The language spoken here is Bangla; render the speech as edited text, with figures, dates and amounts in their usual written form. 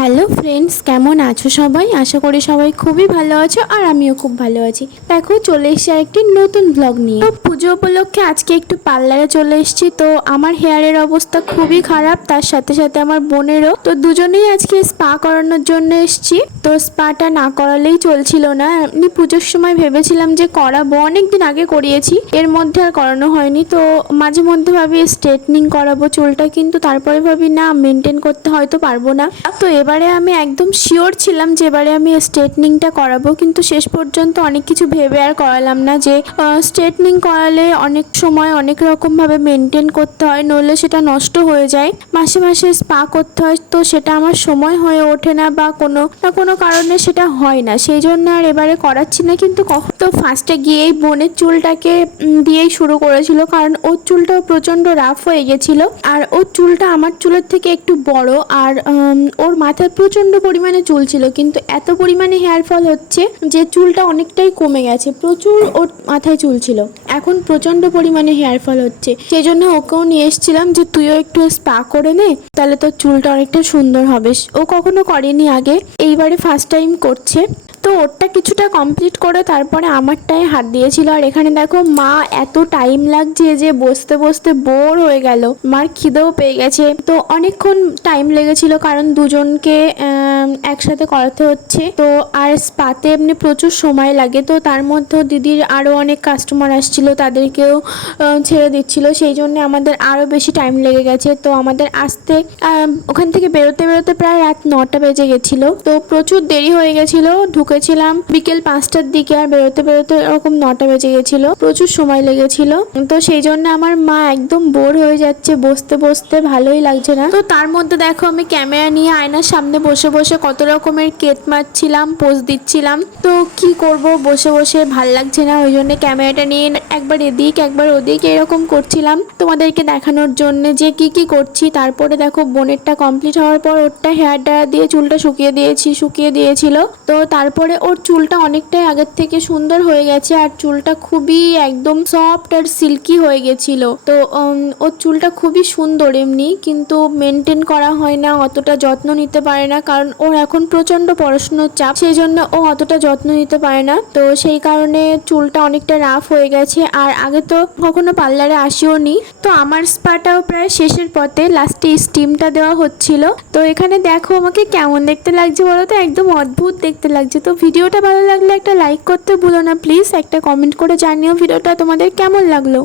হ্যালো ফ্রেন্ডস, কেমন আছো সবাই? আশা করি সবাই খুবই ভালো আছো আর আমিও খুব ভালো আছি। দেখো, চলে এসেছি একটি নতুন ব্লগ নিয়ে। তো পুজো উপলক্ষে আজকে একটু পার্লারে চলে এসেছি। তো আমার হেয়ারের অবস্থা খুবই খারাপ, তার সাথে সাথে আমার বোনেরও। তো দুজনেই আজকে স্পা করানোর জন্য এসেছি। তো স্পাটা না করালেই চলছিল না। এমনি পুজোর সময় ভেবেছিলাম যে করাবো, অনেকদিন আগে করিয়েছি, এর মধ্যে আর করানো হয়নি। তো মাঝে মধ্যে ভাবি স্ট্রেটনিং করাবো চুলটা, কিন্তু তারপরে ভাবি না, মেনটেন করতে হয়তো পারবো না। তো এবারে আমি একদম শিওর ছিলাম যে এবারে আমি স্ট্রেটনিংটা করাবো, কিন্তু শেষ পর্যন্ত অনেক কিছু ভেবে আর করালাম না। যে স্ট্রেটনিং করালে অনেক সময় অনেক রকমভাবে মেনটেন করতে হয়, নইলে সেটা নষ্ট হয়ে যায়। মাসে মাসে স্পা করতে হয়, তো সেটা আমার সময় হয়ে ওঠে না, বা কোনো না কোনো কারণে সেটা হয় না। সেই জন্য আর এবারে করাচ্ছি না। কিন্তু তো ফার্স্টে গিয়েই বোনের চুলটাকে দিয়েই শুরু করেছিল, কারণ ওর চুলটাও প্রচণ্ড রাফ হয়ে গেছিলো। আর ওর চুলটা আমার চুলের থেকে একটু বড়, আর ওর মাথায় প্রচণ্ড পরিমাণে চুল ছিল, কিন্তু এত পরিমাণে হেয়ার ফল হচ্ছে যে চুলটা অনেকটাই কমে গেছে। প্রচুর ওর মাথায় চুল ছিল, এখন প্রচণ্ড পরিমাণে হেয়ার ফল হচ্ছে। সেই জন্য ওকেও নিয়ে এসেছিলাম যে তুইও একটু স্পা করে নে, তাহলে তোর চুলটা অনেকটা সুন্দর হবে। ও কখনো করেনি আগে, এইবারে ফার্স্ট টাইম করছে। তো ওরটা কিছুটা কমপ্লিট করে তারপরে আমারটায় হাত দিয়েছিল। আর এখানে দেখো, মা এত টাইম লাগছে যে বসতে বসতে বোর হয়ে গেল। মার খিদেও পেয়ে গেছে, তো অনেকক্ষণ টাইম লেগেছিল, কারণ দুজনকে একসাথে করাতে হচ্ছে। তো আর স্পাতে এমনি প্রচুর সময় লাগে। তো তার মধ্যেও দিদির আরও অনেক কাস্টমার আসছিল, তাদেরকেও ছেড়ে দিচ্ছিল। সেই জন্য আমাদের আরও বেশি টাইম লেগে গেছে। তো আমাদের আসতে ওখান থেকে বেরোতে বেরোতে প্রায় রাত 9টা বেজে গেছিলো। তো প্রচুর দেরি হয়ে গেছিলো। ঢুকেছিলাম বিকেল 5টার দিকে, আর বেরোতে বেরোতে এরকম 9টা বেজে গেছিলো। প্রচুর সময় লেগেছিল। তো সেই জন্য আমার মা একদম বোর হয়ে যাচ্ছে, বসতে বসতে ভালোই লাগছে না। তো তার মধ্যে দেখো, আমি ক্যামেরা নিয়ে আয়নার সামনে বসে বসে কত রকমের কেট মারছিলাম, পোজ দিচ্ছিলাম। তো কি করব, বসে বসে ভাল লাগছে না, ওই জন্য ক্যামেরাটা নিয়ে একবার এদিক একবার ওদিক এরকম করছিলাম তোমাদেরকে দেখানোর জন্য যে কি কি করছি। তারপরে দেখো, বোনেরটা কমপ্লিট হওয়ার পর ওরটা হেয়ার ড্রায়ার দিয়ে চুলটা শুকিয়ে দিয়েছিল। তো তারপরে ওর চুলটা অনেকটাই আগের থেকে সুন্দর হয়ে গেছে, আর চুলটা খুবই একদম সফট আর সিল্কি হয়ে গেছিল। তো ওর চুলটা খুবই সুন্দর এমনি, কিন্তু মেনটেন করা হয় না, অতটা যত্ন নিতে পারে না, কারণ ওর এখন প্রচন্ড পড়াশোনার চাপ। সেই জন্য ও অতটা যত্ন নিতে পারে না। তো সেই কারণে চুলটা অনেকটা রাফ হয়ে গেছে। আর আগে তো কখনো পার্লারে আসিও নি। তো আমার স্পাটাও প্রায় শেষের পথে, লাস্টে স্টিমটা দেওয়া হচ্ছিল। তো এখানে দেখো আমাকে কেমন দেখতে লাগছে বলো তো, একদম অদ্ভুত দেখতে লাগছে। তো ভিডিওটা ভালো লাগলে একটা লাইক করতে ভুলো না প্লিজ, একটা কমেন্ট করে জানিও ভিডিওটা তোমাদের কেমন লাগলো।